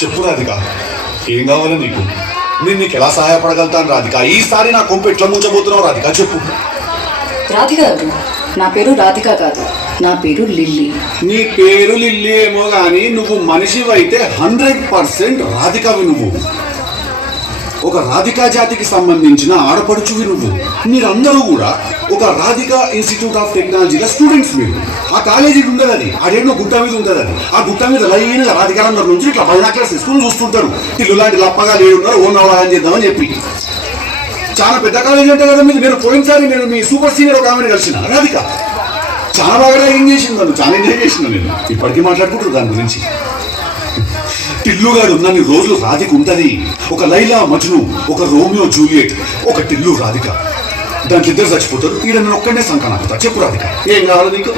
చెప్పు రాధిక, ఏం కావాలి నీకు? నేను నీకు ఎలా సహాయపడగలుగుతాను రాధిక? ఈసారి నా కొంపు ఎట్లా ముంచబోతున్నావు రాధిక? చెప్పు. రాధిక గారు, నా పేరు రాధిక కాదు, నా పేరు లిల్లీ. నీ పేరు లిల్లీ ఏమో గాని నువ్వు మనిషివైతే 100% రాధికవి. నువ్వు ఒక రాధికా జాతికి సంబంధించిన ఆడపడుచువి. నువ్వు మీరందరూ కూడా ఒక రాధికా ఇన్స్టిట్యూట్ ఆఫ్ టెక్నాలజీలో స్టూడెంట్స్. మీరు ఆ కాలేజీ ఉండదు, అది ఆడేళ్ళో గుట్ట మీద ఉంటుంది. అది ఆ గుట్ట మీద లైన్గా రాధికాలందరి నుంచి ఇట్లా బైనాక్లర్స్ తీసుకుని చూస్తుంటారు. ఇల్లు లాంటి లప్పగా లేడున్నారు, ఓన్ అవగాహన చేద్దామని చెప్పి. చాలా పెద్ద కాలేజీ అంటే కదా మీరు. నేను పోయినసారి నేను మీ సూపర్ సీనియర్ ఒక ఆమెను కలిసిన రాధిక. చాలా బాగా డ్రైవింగ్ చేసింది, నన్ను చాలా ఎంజాయ్ చేసిన. నేను ఇప్పటికీ మాట్లాడుకుంటాను దాని గురించి. టిల్లుగాడు ఉన్నన్ని రోజులు రాధిక ఉంటది. ఒక లైలా మజ్ను, ఒక రోమియో జూలియట్, ఒక టిల్లు రాధిక. దాంట్లో ఇద్దరు చచ్చిపోతారు. ఈడ నేను ఒక్కడనే సంకనాకుతా. చెప్పు రాధిక, ఏం కావాలి నీకు?